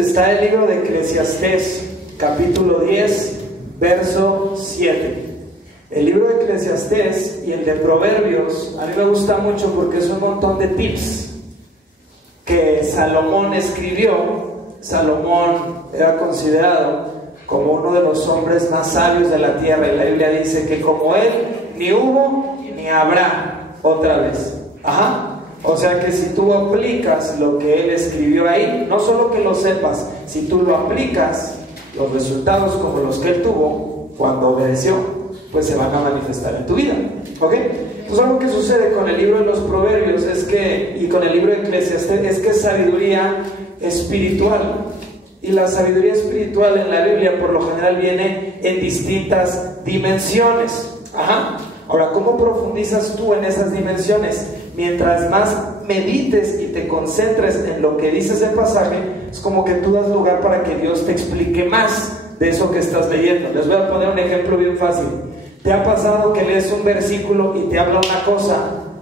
está el libro de Eclesiastés, capítulo 10, verso 7. El libro de Eclesiastés y el de Proverbios, a mí me gusta mucho porque es un montón de tips que Salomón escribió. Salomón era considerado como uno de los hombres más sabios de la tierra, y la Biblia dice que como él ni hubo ni habrá otra vez. O sea que si tú aplicas lo que él escribió ahí, no solo que lo sepas, si tú lo aplicas, los resultados como los que él tuvo cuando obedeció, pues se van a manifestar en tu vida. ¿Ok? Pues algo que sucede con el libro de los Proverbios es que, y con el libro de Eclesiastés, es que es sabiduría espiritual. Y la sabiduría espiritual en la Biblia por lo general viene en distintas dimensiones. Ahora, ¿cómo profundizas tú en esas dimensiones? Mientras más medites y te concentres en lo que dice ese pasaje, es como que tú das lugar para que Dios te explique más de eso que estás leyendo. Les voy a poner un ejemplo bien fácil. ¿Te ha pasado que lees un versículo y te habla una cosa,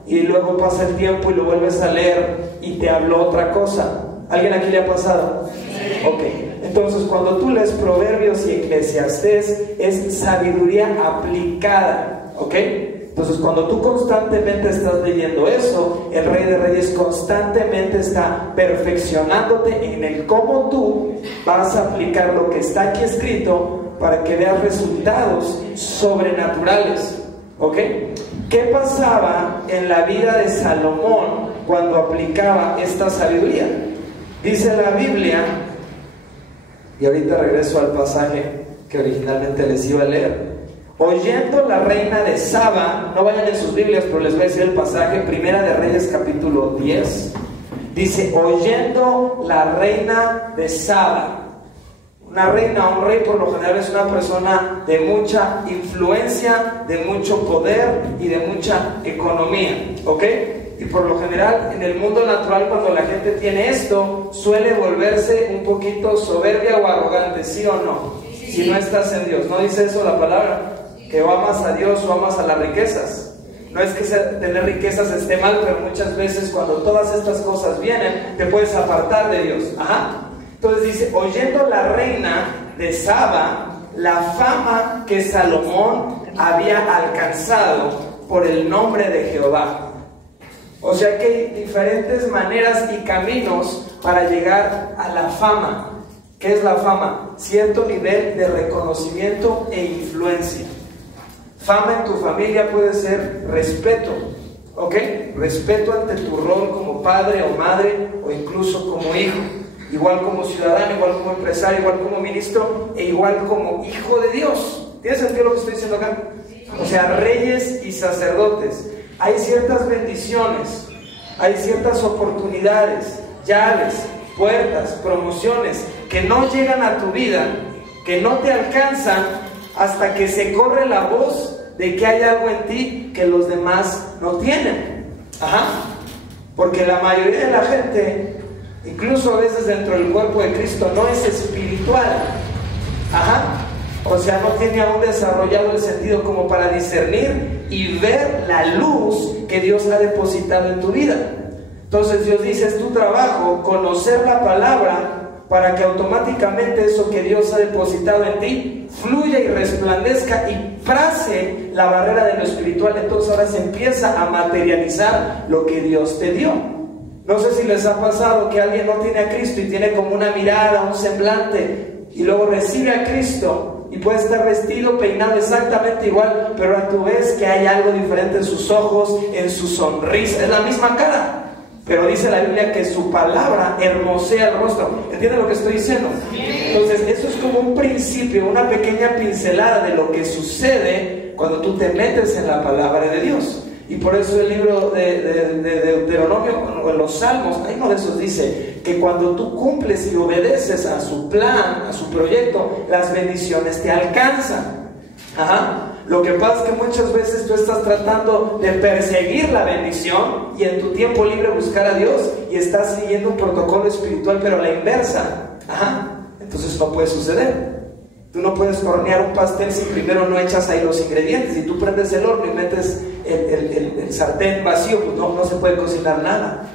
y luego pasa el tiempo y lo vuelves a leer y te habló otra cosa? ¿Alguien aquí le ha pasado? Ok, entonces cuando tú lees Proverbios y Eclesiastés es sabiduría aplicada, ¿ok? Entonces cuando tú constantemente estás leyendo eso, el Rey de Reyes constantemente está perfeccionándote en el cómo tú vas a aplicar lo que está aquí escrito para que veas resultados sobrenaturales, ¿ok? ¿Qué pasaba en la vida de Salomón cuando aplicaba esta sabiduría? Dice la Biblia, y ahorita regreso al pasaje que originalmente les iba a leer. Oyendo la reina de Saba, no vayan en sus Biblias, pero les voy a decir el pasaje, Primera de Reyes capítulo 10, dice, oyendo la reina de Saba. Una reina o un rey por lo general es una persona de mucha influencia, de mucho poder y de mucha economía, ¿ok? Y por lo general en el mundo natural, cuando la gente tiene esto, suele volverse un poquito soberbia o arrogante, ¿sí o no? Si no estás en Dios. ¿No dice eso la palabra? Que o amas a Dios o amas a las riquezas. No es que tener riquezas esté mal, pero muchas veces cuando todas estas cosas vienen, te puedes apartar de Dios. Entonces dice, oyendo la reina de Saba la fama que Salomón había alcanzado por el nombre de Jehová. O sea que hay diferentes maneras y caminos para llegar a la fama. ¿Qué es la fama? Cierto nivel de reconocimiento e influencia. Fama en tu familia puede ser respeto, ¿ok? Respeto ante tu rol como padre o madre o incluso como hijo. Igual como ciudadano, igual como empresario, igual como ministro e igual como hijo de Dios. ¿Tiene sentido lo que estoy diciendo acá? O sea, reyes y sacerdotes. Hay ciertas bendiciones, hay ciertas oportunidades, llaves, puertas, promociones que no llegan a tu vida, que no te alcanzan hasta que se corre la voz de que hay algo en ti que los demás no tienen. Porque la mayoría de la gente, incluso a veces dentro del cuerpo de Cristo, no es espiritual. O sea, no tiene aún desarrollado el sentido como para discernir y ver la luz que Dios ha depositado en tu vida. Entonces Dios dice, es tu trabajo conocer la palabra para que automáticamente eso que Dios ha depositado en ti fluya y resplandezca y frase la barrera de lo espiritual. Entonces ahora se empieza a materializar lo que Dios te dio. No sé si les ha pasado que alguien no tiene a Cristo y tiene como una mirada, un semblante, y luego recibe a Cristo y puede estar vestido, peinado exactamente igual, pero a tu vez que hay algo diferente en sus ojos, en su sonrisa. Es la misma cara, pero dice la Biblia que su palabra hermosea el rostro. ¿Entienden lo que estoy diciendo? Entonces eso es como un principio, una pequeña pincelada de lo que sucede cuando tú te metes en la palabra de Dios. Y por eso el libro de Deuteronomio, o en los Salmos, hay uno de esos dice que cuando tú cumples y obedeces a su plan, a su proyecto, las bendiciones te alcanzan. Lo que pasa es que muchas veces tú estás tratando de perseguir la bendición y en tu tiempo libre buscar a Dios y estás siguiendo un protocolo espiritual, pero a la inversa. Entonces no puede suceder. Tú no puedes hornear un pastel si primero no echas ahí los ingredientes. Si tú prendes el horno y metes el sartén vacío, pues no se puede cocinar nada.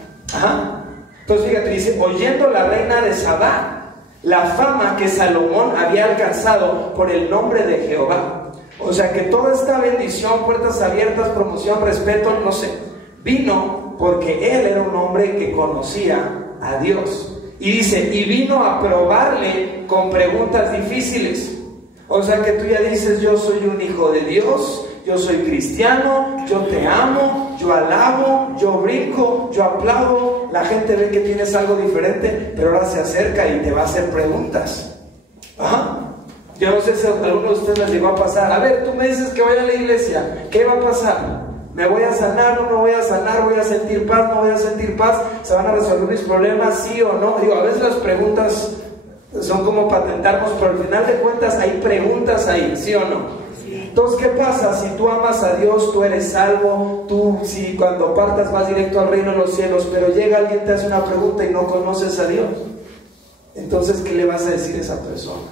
Entonces fíjate, dice, oyendo la reina de Sabá la fama que Salomón había alcanzado por el nombre de Jehová. O sea que toda esta bendición, puertas abiertas, promoción, respeto, no sé, vino porque él era un hombre que conocía a Dios. Y dice, y vino a probarle con preguntas difíciles. O sea que tú ya dices, yo soy un hijo de Dios, yo soy cristiano, yo te amo, yo alabo, yo brinco, yo aplaudo. La gente ve que tienes algo diferente, pero ahora se acerca y te va a hacer preguntas. Ajá. Yo no sé si a alguno de ustedes les llegó a pasar. A ver, tú me dices que vaya a la iglesia, ¿qué va a pasar? ¿Me voy a sanar? ¿No me voy a sanar? ¿Voy a sentir paz? ¿No voy a sentir paz? ¿Se van a resolver mis problemas? ¿Sí o no? Digo, a veces las preguntas son como para tentarnos, pero al final de cuentas hay preguntas ahí, ¿sí o no? Sí. Entonces, ¿qué pasa? Si tú amas a Dios, tú eres salvo, tú si cuando partas vas directo al reino de los cielos, pero llega alguien, te hace una pregunta y no conoces a Dios. Entonces, ¿qué le vas a decir a esa persona?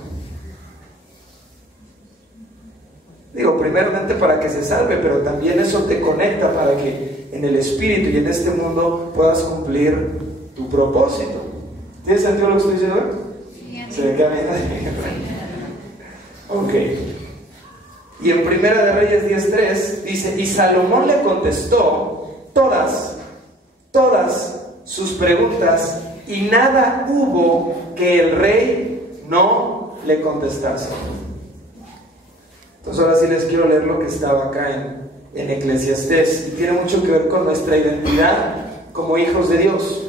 Digo, primeramente para que se salve, pero también eso te conecta para que en el espíritu y en este mundo puedas cumplir tu propósito. ¿Tiene sentido lo que estoy diciendo? ¿Se ve que a mí? Ok. Y en Primera de Reyes 10:3 dice, y Salomón le contestó todas sus preguntas, y nada hubo que el rey no le contestase. Entonces ahora sí les quiero leer lo que estaba acá en Eclesiastés, y tiene mucho que ver con nuestra identidad como hijos de Dios.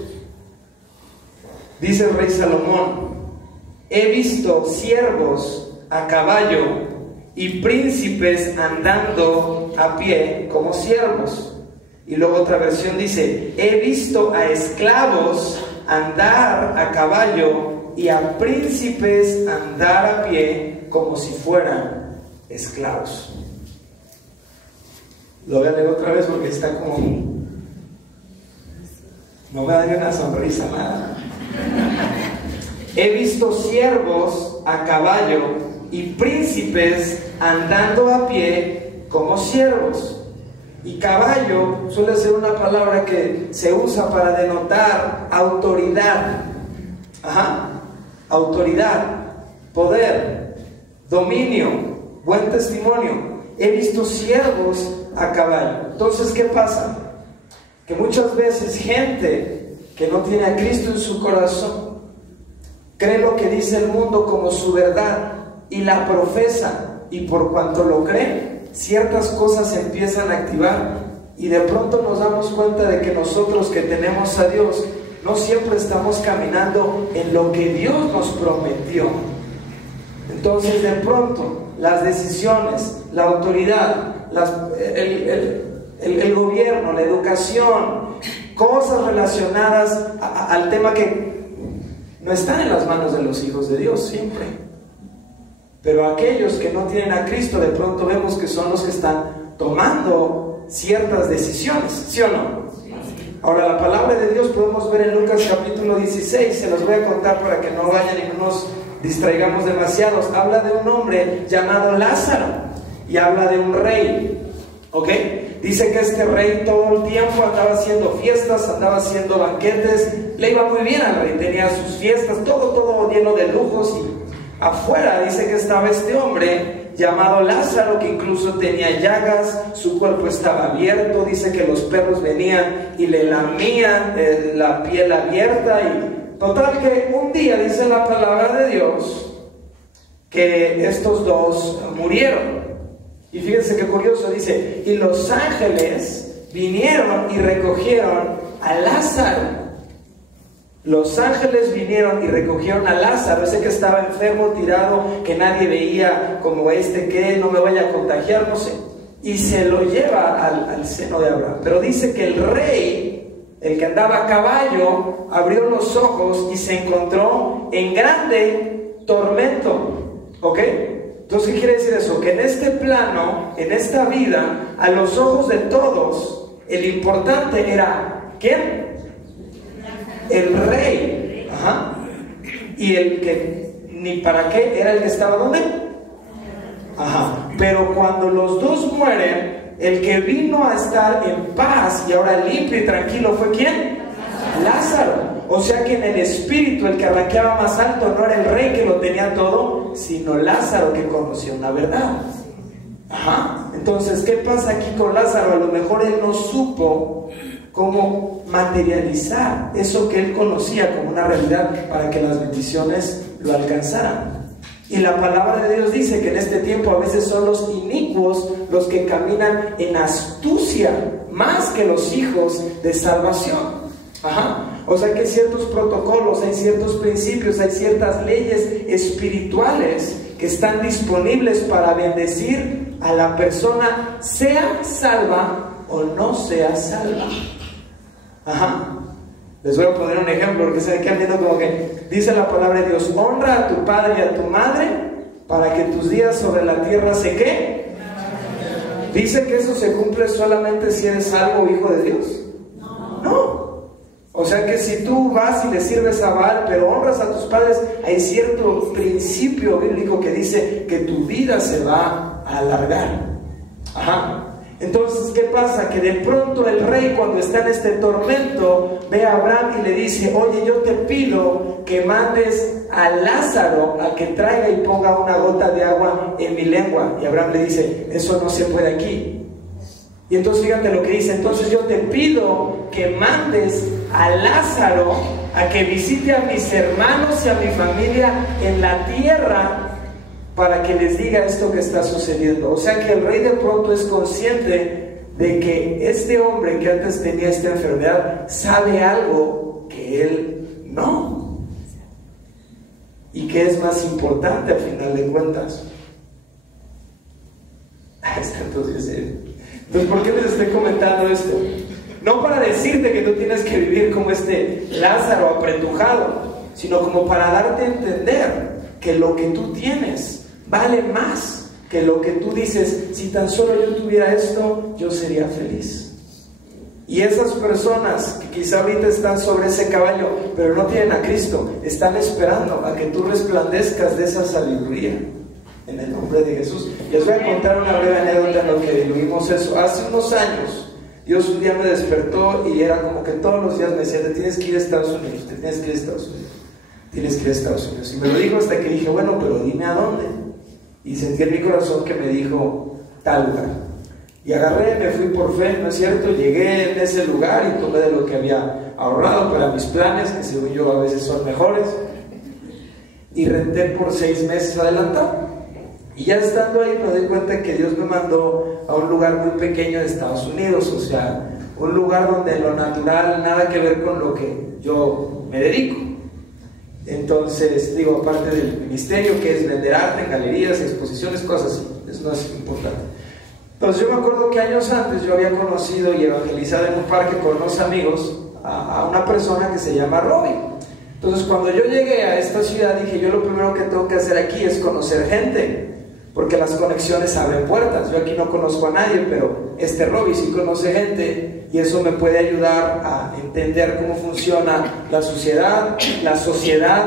Dice el rey Salomón, he visto siervos a caballo y príncipes andando a pie como siervos. Y luego otra versión dice, he visto a esclavos andar a caballo y a príncipes andar a pie como si fueran esclavos. Lo voy a leer otra vez porque está como... No me da ni una sonrisa, nada. He visto siervos a caballo y príncipes andando a pie como siervos. Y caballo suele ser una palabra que se usa para denotar autoridad. Ajá. Autoridad, poder, dominio, buen testimonio. He visto siervos a caballo. Entonces, ¿qué pasa? Que muchas veces gente que no tiene a Cristo en su corazón cree lo que dice el mundo como su verdad y la profesa, y por cuanto lo cree, ciertas cosas se empiezan a activar y de pronto nos damos cuenta de que nosotros que tenemos a Dios no siempre estamos caminando en lo que Dios nos prometió. Entonces de pronto las decisiones, la autoridad, el gobierno, la educación, cosas relacionadas al tema que no están en las manos de los hijos de Dios siempre, pero aquellos que no tienen a Cristo de pronto vemos que son los que están tomando ciertas decisiones, ¿sí o no? Ahora la palabra de Dios podemos ver en Lucas capítulo 16, se los voy a contar para que no vayan y no nos distraigamos demasiados. Habla de un hombre llamado Lázaro y habla de un rey, ¿ok? Dice que este rey todo el tiempo andaba haciendo fiestas, andaba haciendo banquetes, le iba muy bien al rey, tenía sus fiestas, todo lleno de lujos, y afuera dice que estaba este hombre llamado Lázaro, que incluso tenía llagas, su cuerpo estaba abierto, dice que los perros venían y le lamían la piel abierta, y total que un día dice la palabra de Dios que estos dos murieron. Y fíjense qué curioso, dice, y los ángeles vinieron y recogieron a Lázaro. Los ángeles vinieron y recogieron a Lázaro, ese que estaba enfermo, tirado, que nadie veía, como que no me vaya a contagiar, no sé, y se lo lleva al seno de Abraham. Pero dice que el rey, el que andaba a caballo, abrió los ojos y se encontró en grande tormento, ¿ok? Entonces, ¿qué quiere decir eso? Que en este plano, en esta vida, a los ojos de todos, el importante era, ¿quién? El rey. Ajá. Y el que ni para qué era el que estaba ¿dónde? Ajá. Pero cuando los dos mueren, el que vino a estar en paz y ahora limpio y tranquilo fue ¿quién? Lázaro. O sea que en el espíritu el que arranqueaba más alto no era el rey que lo tenía todo, sino Lázaro, que conocía una verdad. Ajá. Entonces, ¿qué pasa aquí con Lázaro? A lo mejor él no supo cómo materializar eso que él conocía como una realidad para que las bendiciones lo alcanzaran. Y la palabra de Dios dice que en este tiempo a veces son los inicuos los que caminan en astucia más que los hijos de salvación. Ajá. O sea que hay ciertos protocolos, hay ciertos principios, hay ciertas leyes espirituales que están disponibles para bendecir a la persona, sea salva o no sea salva. Ajá. Les voy a poner un ejemplo porque se me quedan viendo como que dice la palabra de Dios: honra a tu padre y a tu madre para que tus días sobre la tierra se ¿qué? ¿Dice que eso se cumple solamente si eres salvo o hijo de Dios? No. O sea que si tú vas y le sirves a Baal pero honras a tus padres, hay cierto principio bíblico que dice que tu vida se va a alargar. Ajá. Entonces, ¿qué pasa? Que de pronto el rey, cuando está en este tormento, ve a Abraham y le dice: oye, yo te pido que mandes a Lázaro a que traiga y ponga una gota de agua en mi lengua. Y Abraham le dice: eso no se puede aquí. Y entonces fíjate lo que dice: entonces yo te pido que mandes a Lázaro a que visite a mis hermanos y a mi familia en la tierra para que les diga esto que está sucediendo. O sea que el rey de pronto es consciente de que este hombre que antes tenía esta enfermedad sabe algo que él no, y que es más importante al final de cuentas. Entonces, ¿por qué les estoy comentando esto? No para decirte que tú tienes que vivir como este Lázaro apretujado, sino como para darte a entender que lo que tú tienes vale más que lo que tú dices: si tan solo yo tuviera esto, yo sería feliz. Y esas personas que quizá ahorita están sobre ese caballo, pero no tienen a Cristo, están esperando a que tú resplandezcas de esa sabiduría. En el nombre de Jesús. Les voy a contar una breve anécdota en lo que vivimos eso. Hace unos años, Dios un día me despertó y era como que todos los días me decía: te tienes que ir a Estados Unidos, te tienes que ir a Estados Unidos, tienes que ir a Estados Unidos. Y me lo dijo hasta que dije: bueno, pero dime a dónde. Y sentí en mi corazón que me dijo: tal lugar. Y agarré, me fui por fe, ¿no es cierto? Llegué en ese lugar y tomé de lo que había ahorrado para mis planes, que según yo a veces son mejores, y renté por 6 meses adelantado. Y ya estando ahí me doy cuenta que Dios me mandó a un lugar muy pequeño de Estados Unidos, o sea, un lugar donde lo natural nada que ver con lo que yo me dedico. Entonces, digo, aparte del ministerio que es vender arte en galerías, exposiciones, cosas así, eso no es importante. Entonces yo me acuerdo que años antes yo había conocido y evangelizado en un parque con unos amigos a una persona que se llama Robbie. Entonces cuando yo llegué a esta ciudad dije: yo lo primero que tengo que hacer aquí es conocer gente, porque las conexiones abren puertas. Yo aquí no conozco a nadie, pero este Robbie sí conoce gente y eso me puede ayudar a entender cómo funciona la sociedad,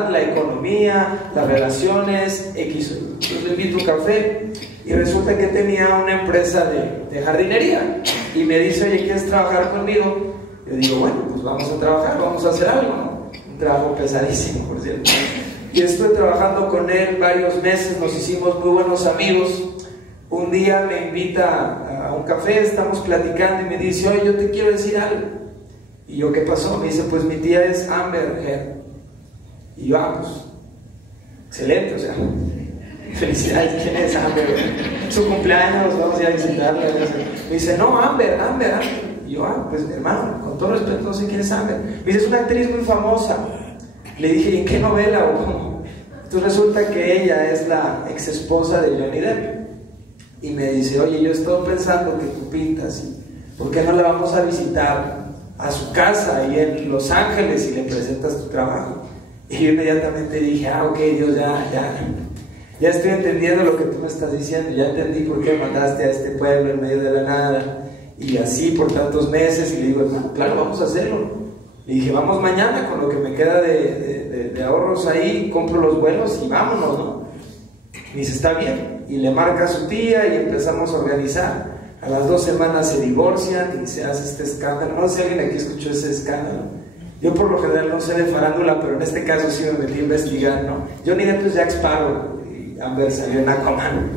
la economía, las relaciones, X. Yo le invito un café y resulta que tenía una empresa de jardinería y me dice: oye, ¿quieres trabajar conmigo? Yo digo: bueno, pues vamos a trabajar, vamos a hacer algo, ¿no? Un trabajo pesadísimo, por cierto. Y estuve trabajando con él varios meses, nos hicimos muy buenos amigos. Un día me invita a un café, estamos platicando y me dice: oye, yo te quiero decir algo. Y yo: ¿qué pasó? Me dice: pues mi tía es Amber Heard. Y yo: pues, excelente, o sea, felicidades. ¿Quién es Amber? Su cumpleaños, vamos a ir a visitarla. Me dice: no, Amber. Y yo: pues hermano, con todo respeto, no sé quién es Amber. Me dice: es una actriz muy famosa. Le dije: ¿y en qué novela o cómo? Entonces resulta que ella es la ex esposa de Johnny Depp. Y me dice: oye, yo he estado pensando que tú pintas, ¿por qué no la vamos a visitar a su casa ahí en Los Ángeles y le presentas tu trabajo? Y yo inmediatamente dije: ok, Dios, ya estoy entendiendo lo que tú me estás diciendo, ya entendí por qué mandaste a este pueblo en medio de la nada y así por tantos meses. Y le digo: no, claro, vamos a hacerlo. Le dije: vamos mañana con lo que me queda de ahorros ahí, compro los vuelos y vámonos, ¿no? Me dice: está bien. Y le marca a su tía y empezamos a organizar. A las 2 semanas se divorcian y se hace este escándalo. No sé si alguien aquí escuchó ese escándalo. Yo por lo general no sé de farándula, pero en este caso sí me metí a investigar, ¿no? Johnny Depp es Jack Sparrow y Amber salió en Aquaman.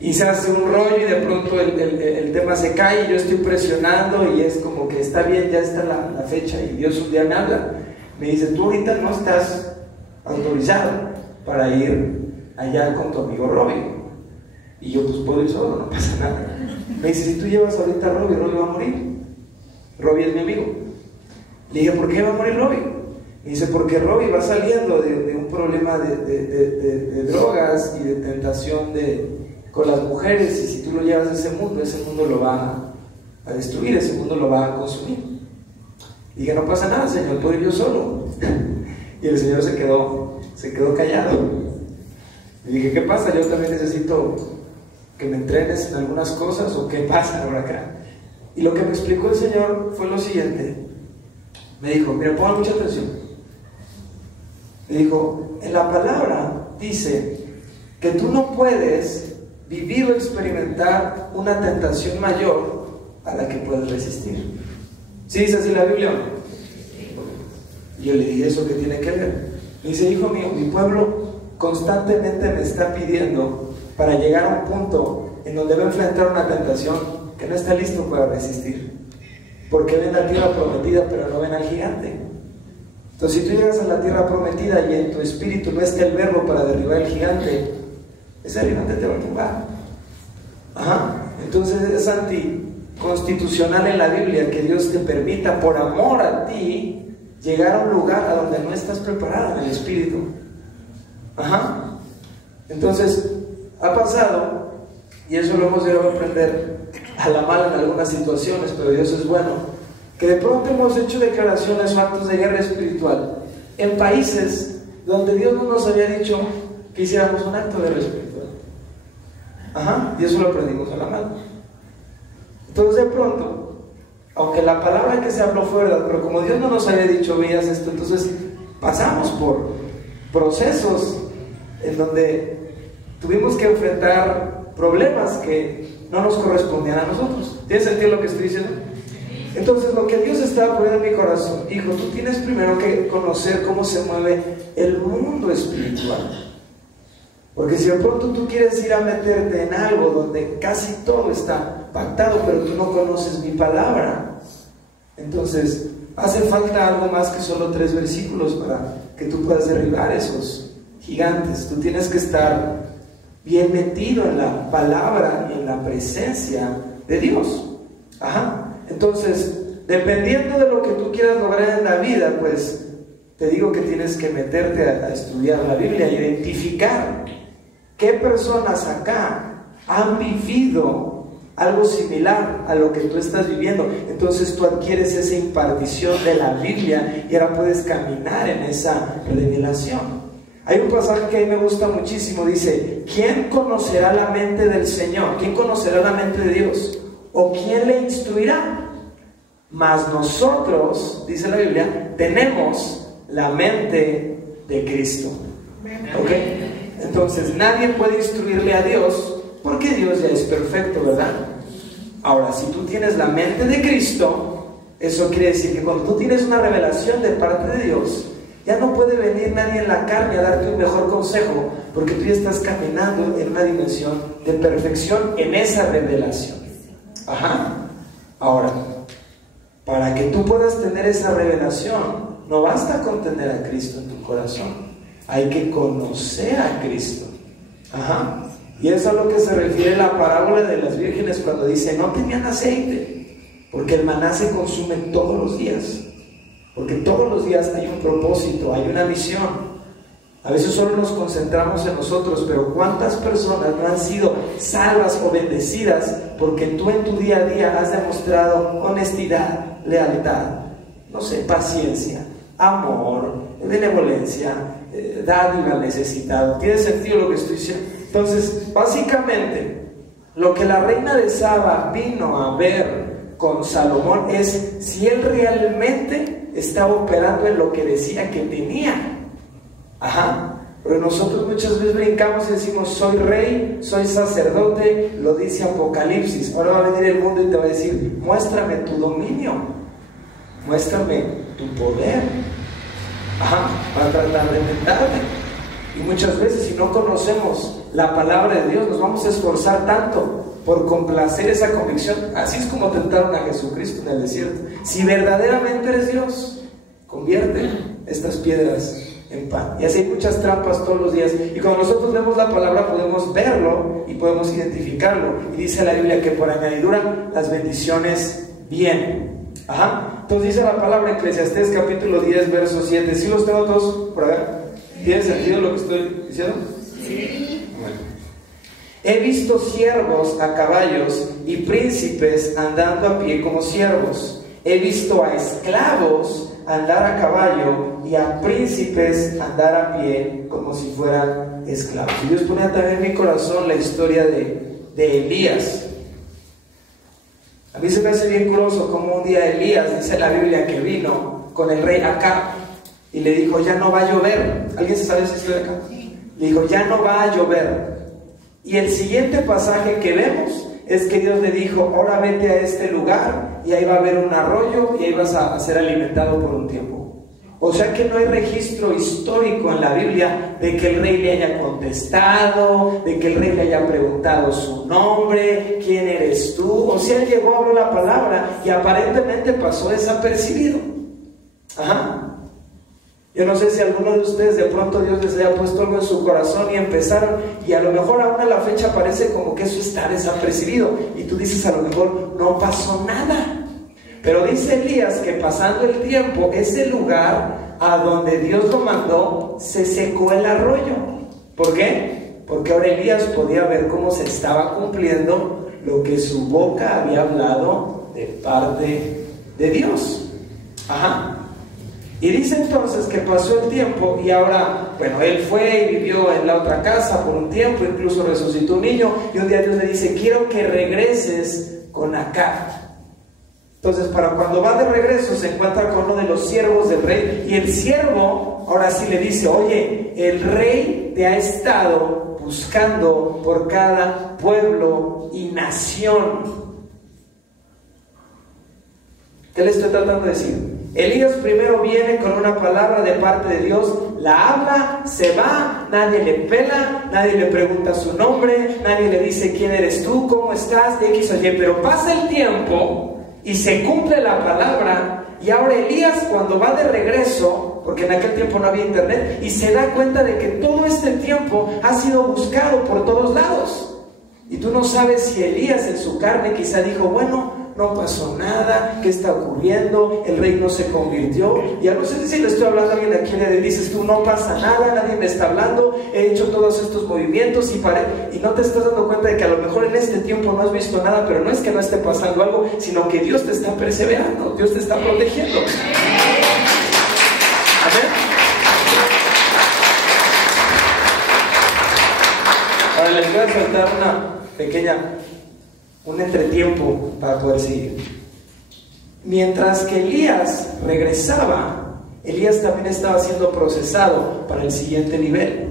Y se hace un rollo y de pronto el tema se cae y yo estoy presionando y es como que está bien, ya está la fecha y Dios un día me habla. Me dice, tú ahorita no estás autorizado para ir allá con tu amigo Robbie. Y yo pues puedo ir solo, no pasa nada. Me dice, si tú llevas ahorita a Robbie, Robbie va a morir. Robbie es mi amigo. Le dije, ¿por qué va a morir Robbie? Me dice, porque Robbie va saliendo de un problema de drogas y de tentación con las mujeres, y si tú lo llevas a ese mundo lo va a destruir, ese mundo lo va a consumir. Y dije, no pasa nada, Señor, puedo ir yo solo. Y el Señor se quedó callado. Y dije, ¿qué pasa? Yo también necesito que me entrenes en algunas cosas, ¿o qué pasa ahora acá? Y lo que me explicó el Señor fue lo siguiente. Me dijo, mira, pongan mucha atención. Me dijo, en la palabra dice que tú no puedes vivir o experimentar una tentación mayor a la que puedes resistir. ¿Sí dice así la Biblia? Y yo le dije, ¿eso qué tiene que ver? Me dice, hijo mío, mi pueblo constantemente me está pidiendo para llegar a un punto en donde va a enfrentar una tentación que no está listo para resistir, porque ven la tierra prometida pero no ven al gigante. Entonces si tú llegas a la tierra prometida y en tu espíritu no está el verbo para derribar el gigante, ese gigante te va a tumbar. Entonces es anticonstitucional en la Biblia que Dios te permita por amor a ti llegar a un lugar a donde no estás preparado en el espíritu. Entonces ha pasado, y eso lo hemos llegado a aprender a la mala en algunas situaciones, pero Dios es bueno, que de pronto hemos hecho declaraciones o actos de guerra espiritual en países donde Dios no nos había dicho que hiciéramos un acto de guerra espiritual. Y eso lo aprendimos a la mala. Entonces de pronto, aunque la palabra que se habló fue verdad, pero como Dios no nos había dicho veías esto, entonces pasamos por procesos en donde tuvimos que enfrentar problemas que no nos correspondían a nosotros. ¿Tiene sentido lo que estoy diciendo? Entonces lo que Dios estaba poniendo en mi corazón, hijo, tú tienes primero que conocer cómo se mueve el mundo espiritual. Porque si de pronto tú quieres ir a meterte en algo donde casi todo está pactado, pero tú no conoces mi palabra, entonces hace falta algo más que solo 3 versículos para que tú puedas derribar esos gigantes. Tú tienes que estar bien metido en la palabra y en la presencia de Dios. Entonces, dependiendo de lo que tú quieras lograr en la vida, pues te digo que tienes que meterte a estudiar la Biblia, identificar qué personas acá han vivido algo similar a lo que tú estás viviendo. Entonces tú adquieres esa impartición de la Biblia y ahora puedes caminar en esa revelación. Hay un pasaje que a mí me gusta muchísimo, dice, ¿quién conocerá la mente del Señor? ¿Quién conocerá la mente de Dios? ¿O quién le instruirá? Mas nosotros, dice la Biblia, tenemos la mente de Cristo. ¿Ok? Entonces nadie puede instruirle a Dios porque Dios ya es perfecto, ¿verdad? Ahora, si tú tienes la mente de Cristo, eso quiere decir que cuando tú tienes una revelación de parte de Dios, ya no puede venir nadie en la carne a darte un mejor consejo, porque tú ya estás caminando en una dimensión de perfección en esa revelación. Ahora, para que tú puedas tener esa revelación, no basta con tener a Cristo en tu corazón, hay que conocer a Cristo. Y eso es a lo que se refiere la parábola de las vírgenes cuando dice, no tenían aceite, porque el maná se consume todos los días. Porque todos los días hay un propósito, hay una misión. A veces solo nos concentramos en nosotros, pero ¿cuántas personas no han sido salvas o bendecidas porque tú en tu día a día has demostrado honestidad, lealtad, no sé, paciencia, amor, benevolencia, dádiva al necesitado? ¿Tiene sentido lo que estoy diciendo? Entonces, básicamente, lo que la reina de Saba vino a ver con Salomón es si él realmente estaba operando en lo que decía que tenía. Pero nosotros muchas veces brincamos y decimos, soy rey, soy sacerdote, lo dice Apocalipsis. Ahora va a venir el mundo y te va a decir, muéstrame tu dominio, muéstrame tu poder. Va a tratar de tentarte. Y muchas veces, si no conocemos la palabra de Dios, nos vamos a esforzar tanto por complacer esa convicción. Así es como tentaron a Jesucristo en el desierto. Si verdaderamente eres Dios, convierte estas piedras en pan. Y así hay muchas trampas todos los días. Y cuando nosotros vemos la palabra, podemos verlo y podemos identificarlo. Y dice la Biblia que por añadidura las bendiciones vienen. Entonces dice la palabra en Eclesiastés capítulo 10, verso 7. ¿Sí los tengo todos por acá? ¿Tiene sentido lo que estoy diciendo? Sí. Bueno. He visto siervos a caballos y príncipes andando a pie como siervos. He visto a esclavos andar a caballo y a príncipes andar a pie como si fueran esclavos. Y Dios ponía también en mi corazón la historia de Elías. A mí se me hace bien curioso como un día Elías, dice la Biblia, que vino con el rey Acab y le dijo, ya no va a llover. ¿Alguien se sabe esa historia de acá? Le dijo, ya no va a llover. Y el siguiente pasaje que vemos es que Dios le dijo, ahora vete a este lugar y ahí va a haber un arroyo y ahí vas a ser alimentado por un tiempo. O sea que no hay registro histórico en la Biblia de que el rey le haya contestado, de que el rey le haya preguntado su nombre, quién eres tú. O sea, él llegó, habló la palabra y aparentemente pasó desapercibido. Yo no sé si alguno de ustedes de pronto Dios les haya puesto algo en su corazón y empezaron, y a lo mejor aún a la fecha parece como que eso está desapercibido y tú dices, a lo mejor no pasó nada. Pero dice Elías que pasando el tiempo, ese lugar a donde Dios lo mandó se secó el arroyo. ¿Por qué? Porque ahora Elías podía ver cómo se estaba cumpliendo lo que su boca había hablado de parte de Dios. Y dice entonces que pasó el tiempo y ahora, bueno, él fue y vivió en la otra casa por un tiempo, incluso resucitó un niño, y un día Dios le dice, quiero que regreses con Acab. Entonces, para cuando va de regreso se encuentra con uno de los siervos del rey, y el siervo ahora sí le dice, oye, el rey te ha estado buscando por cada pueblo y nación. ¿Qué le estoy tratando de decir? Elías primero viene con una palabra de parte de Dios, la habla, se va, nadie le pela, nadie le pregunta su nombre, nadie le dice quién eres tú, cómo estás, X o Y, pero pasa el tiempo y se cumple la palabra, y ahora Elías cuando va de regreso, porque en aquel tiempo no había internet, y se da cuenta de que todo este tiempo ha sido buscado por todos lados, y tú no sabes si Elías en su carne quizá dijo, bueno, no pasó nada, ¿qué está ocurriendo? El rey no se convirtió. Y a no sé si le estoy hablando a alguien a quien le dices tú, no pasa nada, nadie me está hablando, he hecho todos estos movimientos y no te estás dando cuenta de que a lo mejor en este tiempo no has visto nada, pero no es que no esté pasando algo, sino que Dios te está perseverando, Dios te está protegiendo. Amén. Ahora les voy a soltar un entretiempo para poder seguir. Mientras que Elías regresaba, Elías también estaba siendo procesado para el siguiente nivel.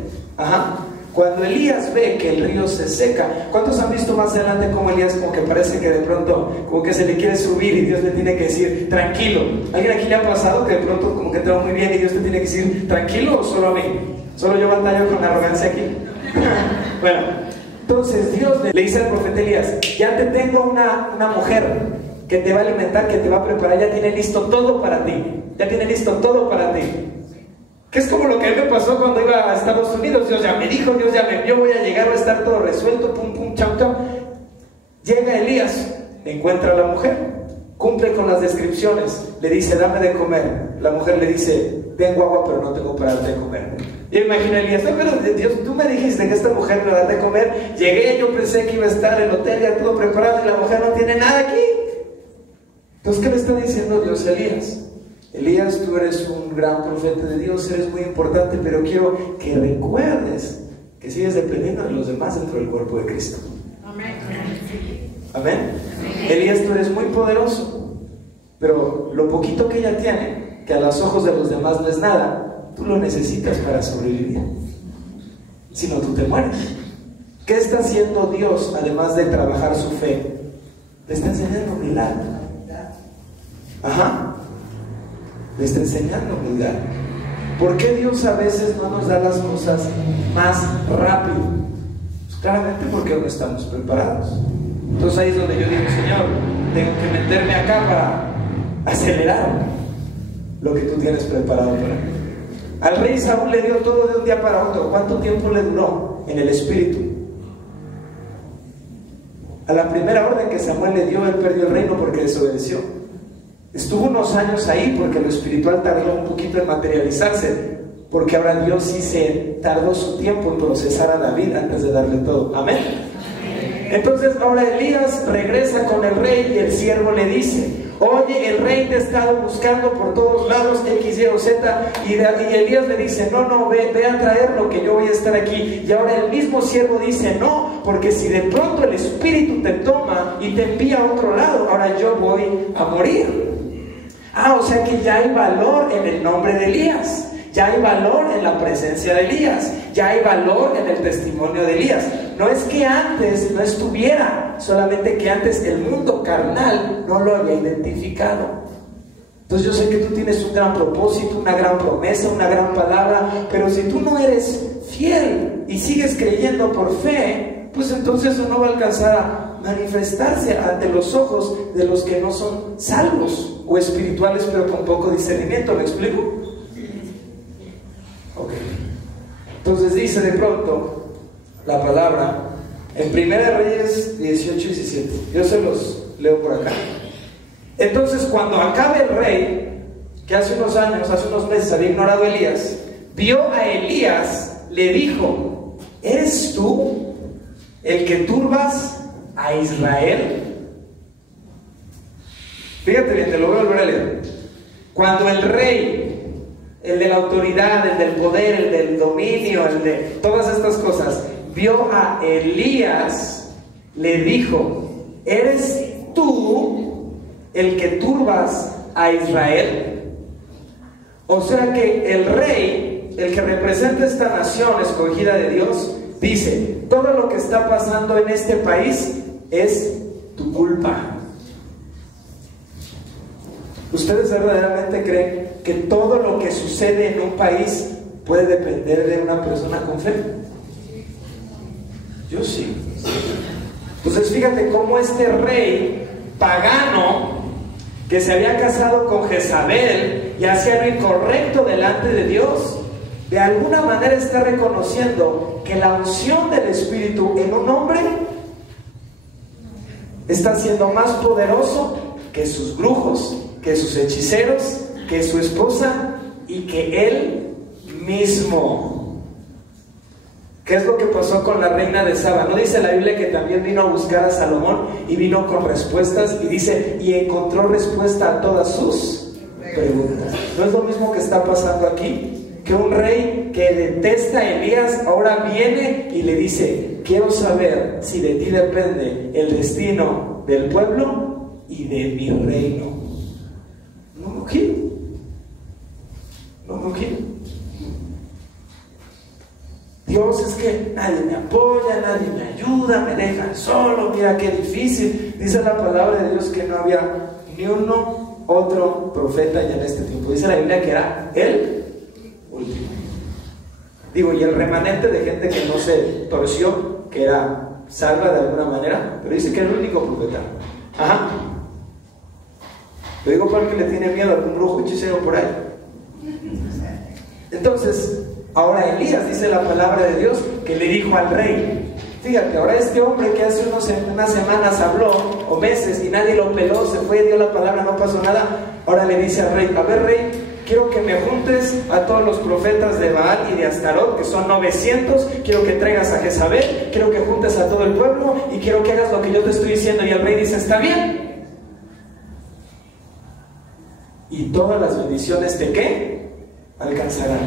Cuando Elías ve que el río se seca, ¿cuántos han visto más adelante como Elías como que parece que de pronto como que se le quiere subir y Dios le tiene que decir tranquilo? ¿Alguien aquí le ha pasado que de pronto como que te va muy bien y Dios te tiene que decir tranquilo, o solo a mí? ¿Solo yo batallo con la arrogancia aquí? Bueno, entonces Dios le dice al profeta Elías, ya te tengo una mujer que te va a alimentar, que te va a preparar, ya tiene listo todo para ti, ya tiene listo todo para ti. Que es como lo que a mí me pasó cuando iba a Estados Unidos. Dios ya me dijo, Dios ya me envió, voy a llegar, va a estar todo resuelto, pum pum, chau chau. Llega Elías, encuentra a la mujer, cumple con las descripciones, le dice dame de comer. La mujer le dice tengo agua pero no tengo para darte de comer. Y imagina Elías, no, pero Dios, tú me dijiste que esta mujer me va a dar de comer. Llegué, yo pensé que iba a estar en el hotel ya todo preparado y la mujer no tiene nada aquí. Entonces, ¿qué le está diciendo Dios a Elías? Elías, tú eres un gran profeta de Dios, eres muy importante, pero quiero que recuerdes que sigues dependiendo de los demás dentro del cuerpo de Cristo. Amén. Amén. Elías, tú eres muy poderoso, pero lo poquito que ella tiene, que a los ojos de los demás no es nada, tú lo necesitas para sobrevivir. Si no, tú te mueres. ¿Qué está haciendo Dios además de trabajar su fe? Te está enseñando humildad. Le está enseñando humildad. ¿Por qué Dios a veces no nos da las cosas más rápido? Pues claramente porque no estamos preparados. Entonces ahí es donde yo digo, Señor, tengo que meterme acá para acelerar lo que tú tienes preparado para mí. Al rey Saúl le dio todo de un día para otro. ¿Cuánto tiempo le duró en el espíritu? A la primera orden que Samuel le dio, él perdió el reino porque desobedeció. Estuvo unos años ahí porque lo espiritual tardó un poquito en materializarse, porque ahora Dios sí se tardó su tiempo en procesar a David antes de darle todo. Amén. Entonces ahora Elías regresa con el rey y el siervo le dice: oye, el rey te ha estado buscando por todos lados, X, Y o Z. Y Elías le dice: no, ve a traerlo, que yo voy a estar aquí. Y ahora el mismo siervo dice: no, porque si de pronto el espíritu te toma y te envía a otro lado, ahora yo voy a morir. O sea que ya hay valor en el nombre de Elías, ya hay valor en la presencia de Elías, ya hay valor en el testimonio de Elías. No es que antes no estuviera, solamente que antes el mundo carnal no lo había identificado. Entonces yo sé que tú tienes un gran propósito, una gran promesa, una gran palabra, pero si tú no eres fiel y sigues creyendo por fe, pues entonces eso no va a alcanzar a manifestarse ante los ojos de los que no son salvos o espirituales, pero con poco discernimiento. ¿Me explico? Ok. Entonces dice de pronto la palabra en 1 Reyes 18-17. Yo se los leo por acá. Entonces, cuando acabe el rey, que hace unos meses había ignorado a Elías, vio a Elías, le dijo: ¿eres tú el que turbas a Israel? Fíjate bien, te lo voy a volver a leer. Cuando el rey, el de la autoridad, el del poder, el del dominio, el de todas estas cosas, vio a Elías, le dijo: ¿eres tú el que turbas a Israel? O sea que el rey, el que representa esta nación escogida de Dios, dice: todo lo que está pasando en este país es tu culpa. ¿Ustedes verdaderamente creen que todo lo que sucede en un país puede depender de una persona con fe? Yo sí. Entonces fíjate cómo este rey pagano, que se había casado con Jezabel y hacía lo incorrecto delante de Dios, de alguna manera está reconociendo que la unción del Espíritu en un hombre está siendo más poderoso que sus brujos, que sus hechiceros, que su esposa y que él mismo. ¿Qué es lo que pasó con la reina de Saba? ¿No dice la Biblia que también vino a buscar a Salomón y vino con respuestas? Y dice, y encontró respuesta a todas sus preguntas. ¿No es lo mismo que está pasando aquí? Que un rey que detesta a Elías ahora viene y le dice: quiero saber si de ti depende el destino del pueblo y de mi reino. No lo quiero. No lo quiero. Dios, es que nadie me apoya, nadie me ayuda, me dejan solo, mira qué difícil. Dice la palabra de Dios que no había ni uno otro profeta ya en este tiempo. Dice la Biblia que era el último. Digo, y el remanente de gente que no se torció, que era salva de alguna manera, pero dice que era el único profeta. Ajá. Lo digo porque le tiene miedo a algún brujo hechicero por ahí. Entonces, ahora Elías, dice la palabra de Dios, que le dijo al rey: fíjate, ahora este hombre que hace unas semanas habló, o meses, y nadie lo peló, se fue, dio la palabra, no pasó nada, ahora le dice al rey: a ver, rey, quiero que me juntes a todos los profetas de Baal y de Astarot, que son 900, quiero que traigas a Jezabel, quiero que juntes a todo el pueblo, y quiero que hagas lo que yo te estoy diciendo. Y el rey dice: está bien. Y todas las bendiciones de ¿qué? Alcanzarán.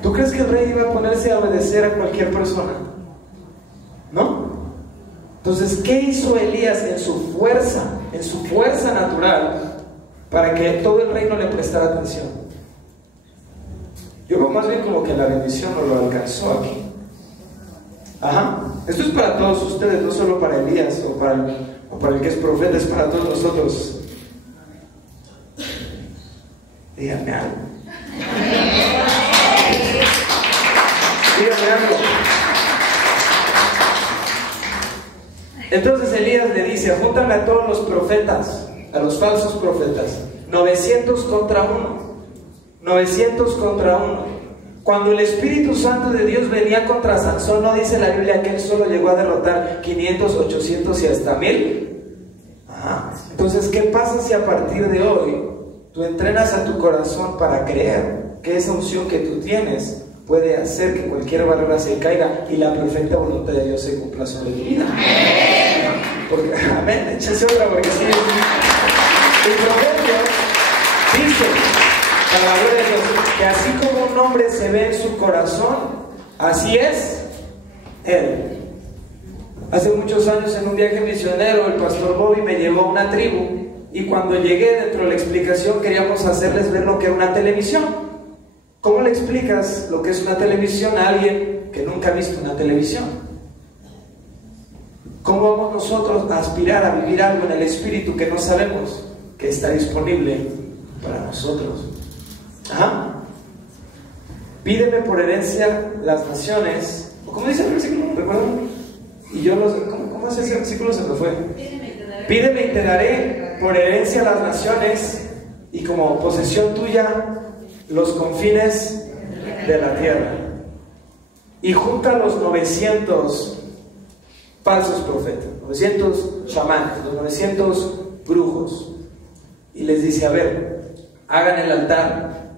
¿Tú crees que el rey iba a ponerse a obedecer a cualquier persona? ¿No? Entonces, ¿qué hizo Elías en su fuerza natural, para que todo el reino le prestara atención? Yo veo más bien como que la bendición no lo alcanzó aquí. Ajá. Esto es para todos ustedes, no solo para Elías o para el que es profeta, es para todos nosotros. Díganme algo. Díganme algo. Entonces Elías le dice: júntame a todos los profetas, a los falsos profetas, 900 contra 1. 900 contra 1. Cuando el Espíritu Santo de Dios venía contra Sansón, no dice la Biblia que él solo llegó a derrotar 500, 800 y hasta 1000. Entonces, ¿qué pasa si a partir de hoy tú entrenas a tu corazón para creer que esa unción que tú tienes puede hacer que cualquier barrera se caiga y la perfecta voluntad de Dios se cumpla sobre tu vida? Porque, amén, échense otra porque sí. El proverbio dice, a la gloria de Dios, que así como un hombre se ve en su corazón, así es él. Hace muchos años, en un viaje misionero, el pastor Bobby me llevó a una tribu, y cuando llegué, dentro de la explicación queríamos hacerles ver lo que era una televisión. ¿Cómo le explicas lo que es una televisión a alguien que nunca ha visto una televisión? ¿Cómo vamos nosotros a aspirar a vivir algo en el Espíritu que no sabemos que está disponible para nosotros? Pídeme por herencia las naciones. ¿Cómo dice el versículo? ¿Recuerdan? Y yo los... ¿Cómo es ese versículo? Se me fue. Pídeme y te daré por herencia las naciones y como posesión tuya los confines de la tierra. Y junta los 900 falsos profetas, 900 chamanes, los 900 brujos, y les dice: a ver, hagan el altar,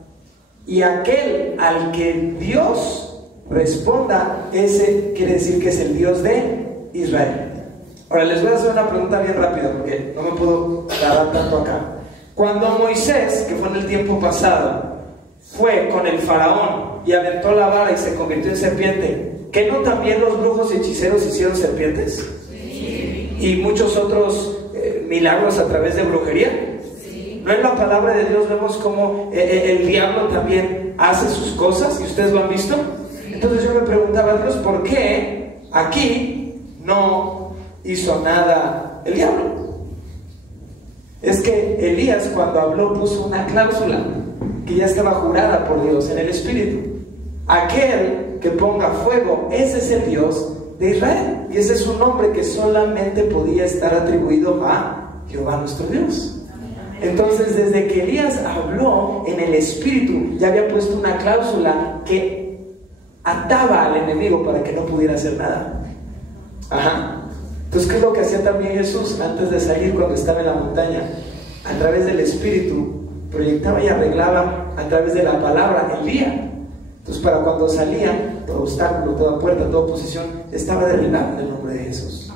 y aquel al que Dios responda, ese quiere decir que es el Dios de Israel. Ahora les voy a hacer una pregunta bien rápida porque no me puedo tardar tanto acá. Cuando Moisés, que fue en el tiempo pasado, fue con el faraón y aventó la vara y se convirtió en serpiente, ¿qué no también los brujos y hechiceros hicieron serpientes? Sí. Y muchos otros milagros a través de brujería. Sí. ¿No en la palabra de Dios vemos cómo el diablo también hace sus cosas y ustedes lo han visto? Sí. Entonces yo me preguntaba: Dios, ¿por qué aquí no hizo nada el diablo? Es que Elías, cuando habló, puso una cláusula que ya estaba jurada por Dios en el Espíritu: aquel que ponga fuego, ese es el Dios de Israel, y ese es un nombre que solamente podía estar atribuido a Jehová nuestro Dios. Entonces, desde que Elías habló en el Espíritu, ya había puesto una cláusula que ataba al enemigo para que no pudiera hacer nada. Entonces, ¿qué es lo que hacía también Jesús antes de salir cuando estaba en la montaña? A través del Espíritu proyectaba y arreglaba a través de la palabra el día. Entonces, para cuando salía, todo obstáculo, toda puerta, toda oposición estaba derribada en el nombre de Jesús.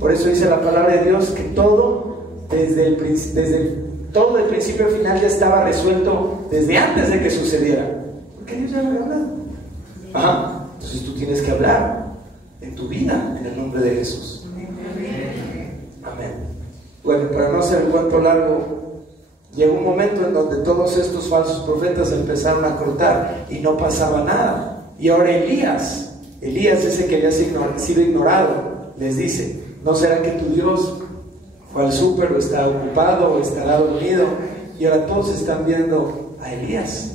Por eso dice la palabra de Dios que todo, desde el principio al final, ya estaba resuelto desde antes de que sucediera. Porque Dios ya lo había hablado. Entonces tú tienes que hablar en tu vida en el nombre de Jesús. Amén. Bueno, para no hacer el cuento largo, llegó un momento en donde todos estos falsos profetas empezaron a cortar y no pasaba nada. Y ahora Elías ese que había sido ignorado, les dice: ¿no será que tu Dios fue al súper o está ocupado o estará dormido? Y ahora todos están viendo a Elías.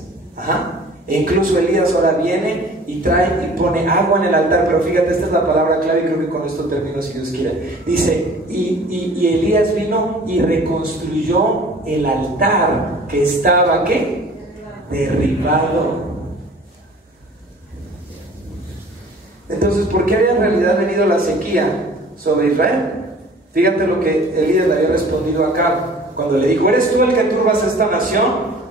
E incluso Elías ahora viene y trae y pone agua en el altar. Pero fíjate, esta es la palabra clave y creo que con esto termino si Dios quiere. Dice, y Elías vino y reconstruyó el altar que estaba, ¿qué? Derribado. Entonces, ¿por qué había en realidad venido la sequía sobre Israel? Fíjate lo que Elías le había respondido acá cuando le dijo: ¿eres tú el que turbas esta nación?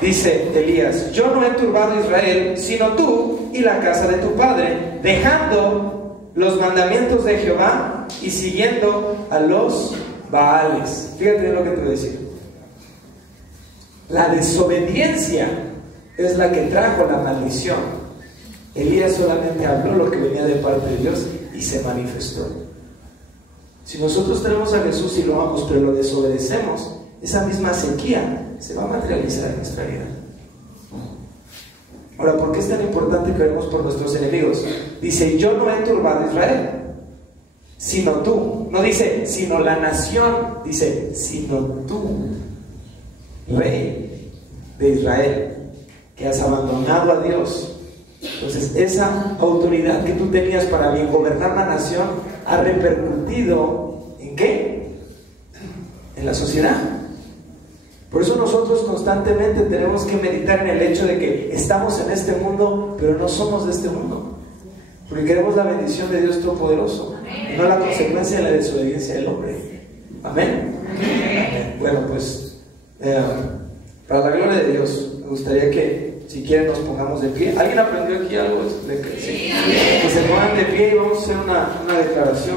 Dice Elías: yo no he turbado a Israel, sino tú y la casa de tu padre, dejando los mandamientos de Jehová y siguiendo a los Baales. Fíjate lo que te voy a decir. La desobediencia es la que trajo la maldición. Elías solamente habló lo que venía de parte de Dios y se manifestó. Si nosotros tenemos a Jesús y lo amamos, pero lo desobedecemos, esa misma sequía se va a materializar en nuestra vida. Ahora, ¿por qué es tan importante que oremos por nuestros enemigos? Dice: yo no he turbado a Israel, sino tú. No dice sino la nación, dice sino tú. Rey de Israel, que has abandonado a Dios. Entonces esa autoridad que tú tenías para bien gobernar la nación ha repercutido ¿en qué? En la sociedad. Por eso nosotros constantemente tenemos que meditar en el hecho de que estamos en este mundo, pero no somos de este mundo, porque queremos la bendición de Dios Todopoderoso, y no la consecuencia de la desobediencia del hombre. Amén. Bueno, pues para la gloria de Dios, me gustaría que si quieren nos pongamos de pie. ¿Alguien aprendió aquí algo? Sí. Que se pongan de pie y vamos a hacer una declaración.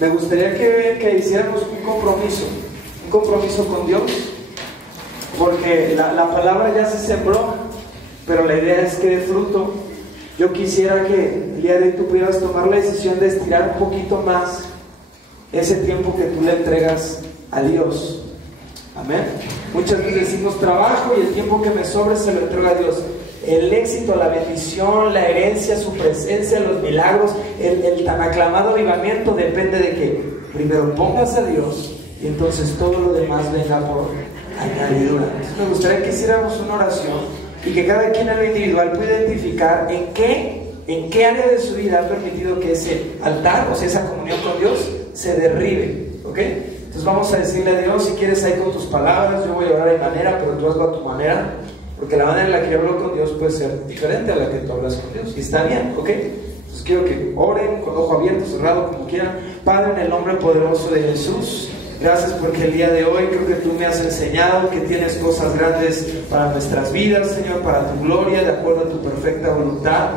Me gustaría que hiciéramos un compromiso con Dios, porque la palabra ya se sembró, pero la idea es que dé fruto. Yo quisiera que el día de hoy tú pudieras tomar la decisión de estirar un poquito más ese tiempo que tú le entregas a Dios. Amén. Muchas veces decimos trabajo y el tiempo que me sobre se lo entrego a Dios. El éxito, la bendición, la herencia, su presencia, los milagros, el tan aclamado avivamiento depende de que primero pongas a Dios y entonces todo lo demás venga por añadidura. Entonces me gustaría que hiciéramos una oración y que cada quien en lo individual pueda identificar en qué área de su vida ha permitido que ese altar, o sea, esa comunión con Dios, se derribe. ¿Ok? Entonces vamos a decirle a Dios, si quieres ahí con tus palabras, yo voy a orar de manera, pero tú hazlo a tu manera, porque la manera en la que yo hablo con Dios puede ser diferente a la que tú hablas con Dios, y está bien, ¿ok? Entonces quiero que oren con ojo abierto, cerrado, como quieran. Padre, en el nombre poderoso de Jesús, gracias porque el día de hoy creo que tú me has enseñado que tienes cosas grandes para nuestras vidas, Señor, para tu gloria, de acuerdo a tu perfecta voluntad.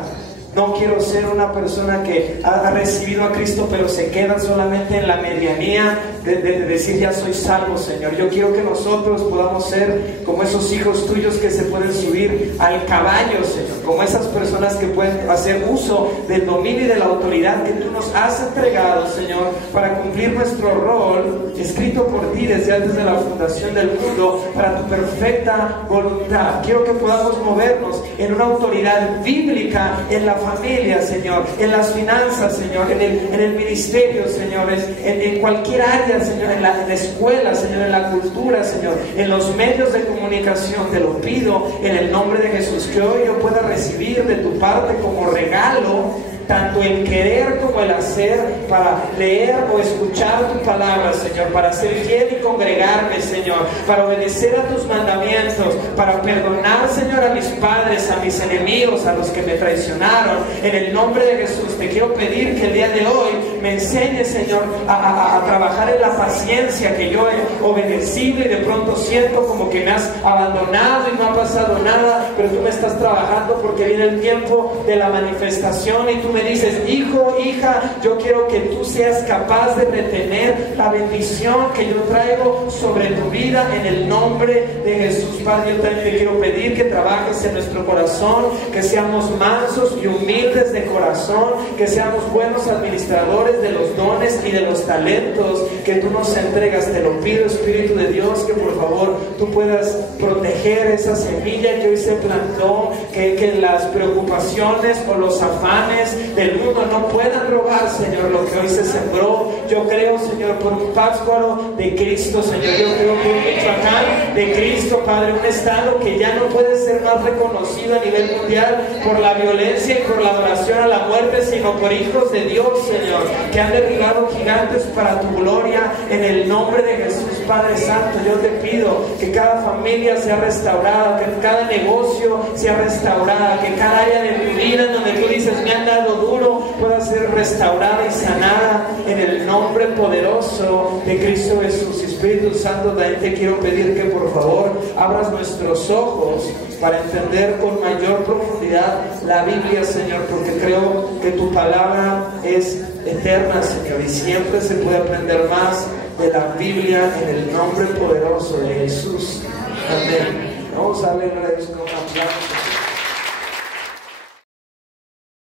No quiero ser una persona que ha recibido a Cristo pero se queda solamente en la medianía de decir ya soy salvo, Señor. Yo quiero que nosotros podamos ser como esos hijos tuyos que se pueden subir al caballo, Señor, como esas personas que pueden hacer uso del dominio y de la autoridad que tú nos has entregado, Señor, para cumplir nuestro rol escrito por ti desde antes de la fundación del mundo, para tu perfecta voluntad. Quiero que podamos movernos en una autoridad bíblica en la familia, Señor, en las finanzas, Señor, en el ministerio, Señor, en cualquier área, Señor, en la escuela, Señor, en la cultura, Señor, en los medios de comunicación. Te lo pido en el nombre de Jesús, que hoy yo pueda recibir de tu parte como regalo tanto el querer como el hacer, para leer o escuchar tu palabra, Señor, para ser fiel y congregarme, Señor, para obedecer a tus mandamientos, para perdonar, Señor, a mis padres, a mis enemigos, a los que me traicionaron. En el nombre de Jesús te quiero pedir que el día de hoy me enseñes, Señor, a trabajar en la paciencia, que yo he obedecido y de pronto siento como que me has abandonado y no ha pasado nada, pero tú me estás trabajando porque viene el tiempo de la manifestación y tú me dices, hijo, hija, yo quiero que tú seas capaz de retener la bendición que yo traigo sobre tu vida en el nombre de Jesús. Padre, yo también te quiero pedir que trabajes en nuestro corazón, que seamos mansos y humildes de corazón, que seamos buenos administradores de los dones y de los talentos que tú nos entregas. Te lo pido, Espíritu de Dios, que por favor tú puedas proteger esa semilla que hoy se plantó, que las preocupaciones o los afanes del mundo no puedan robar, Señor, lo que hoy se sembró. Yo creo, Señor, por un Pátzcuaro de Cristo, Señor. Yo creo por un Michoacán de Cristo, Padre, un estado que ya no puede ser más reconocido a nivel mundial por la violencia y por la adoración a la muerte, sino por hijos de Dios, Señor, que han derribado gigantes para tu gloria, en el nombre de Jesús. Padre Santo, yo te pido que cada familia sea restaurada, que cada negocio sea restaurada, que cada área de tu vida en donde tú dices me han dado duro pueda ser restaurada y sanada en el nombre poderoso de Cristo Jesús. Espíritu Santo, también te quiero pedir que por favor abras nuestros ojos para entender con mayor profundidad la Biblia, Señor, porque creo que tu palabra es eterna, Señor, y siempre se puede aprender más de la Biblia en el nombre poderoso de Jesús. Amén. Vamos a darle gracias con un aplauso.